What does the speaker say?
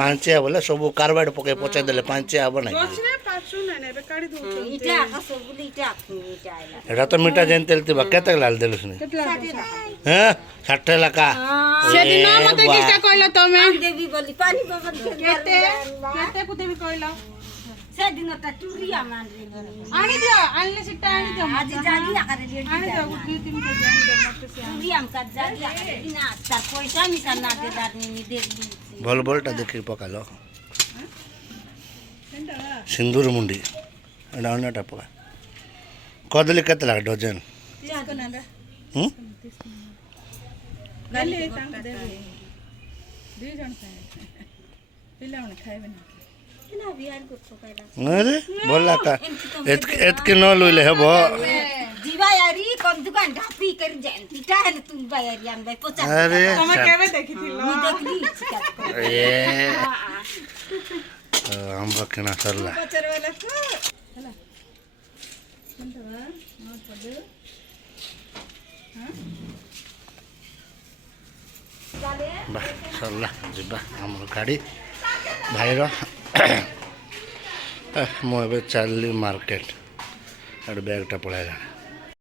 ପାଞ୍ଚିଆ ବୋଲେ ସବୁ କାର୍ବାଇଡ ପକେଇ ପଚେଇ ଦେଲେ ପାଞ୍ଚିଆ ହବ ନାହିଁ। ଏଟା ତ ମିଠା ଯେମିତି ତେଲଥିବା କେତେ ଲାଲ ଦେଲୁ ଶୁଣି ହଁ 60 ଲେଖା ସେଦିନ ମତେ କିଟା କହିଲ ତମେ ଦେବି ବୋଲି ପାଣି ପବନ କେତେ କେତେ କୁ ଦେବି କହିଲ ସେଦିନଟା ଚୁରିଆ ମାନରେ ଆଣି ଦିଅ ଆଣିଲେ ସେଟା ଆଣି ଦିଅ ଆଜି ଜାଗି ଆକାରେ ଆଣି ଦିଅ ଦୁଇ ତିନି କେଜି ଆଣି ଦିଅ ମତେ ସେ ଚୁରିଆ ଆମକା ଜାଗି ଆକାରେ ନା ତାର ପଇସା ମିଶା ନା ଦେ ଦାନି ଦେଖଲି ଭଲ ଭଲଟା ଦେଖିକି ପକାଲ ସିନ୍ଦୁର ମୁଣ୍ଡି ଏଟା ଅନ୍ୟଟା ପକା କଦଳୀ କେତେ ଲାଗ ଡଜନ ଗାଲି ତାଙ୍କୁ ଦେବି ଦୁଇ ଜଣ ପିଲାମାନେ ଖାଇବେ ନା अरे बोला का एतके न लुइले हेबो जीवा यारी कोन दुकान ढापी कर जान पिटा है तुम बायारी आन भाई पोचा अरे तमे केबे देखिथिलो मु देखली ये हम बकना सरला पचर वाला को हला मनतवा नोट पदे हां बा सरला जिबा हमर गाड़ी भाईर ମୁଁ ଏବେ ଚାଲିଲି ମାର୍କେଟ ଆଡ଼େ ବ୍ୟାଗ୍ଟା ପଳାଇଲାଣି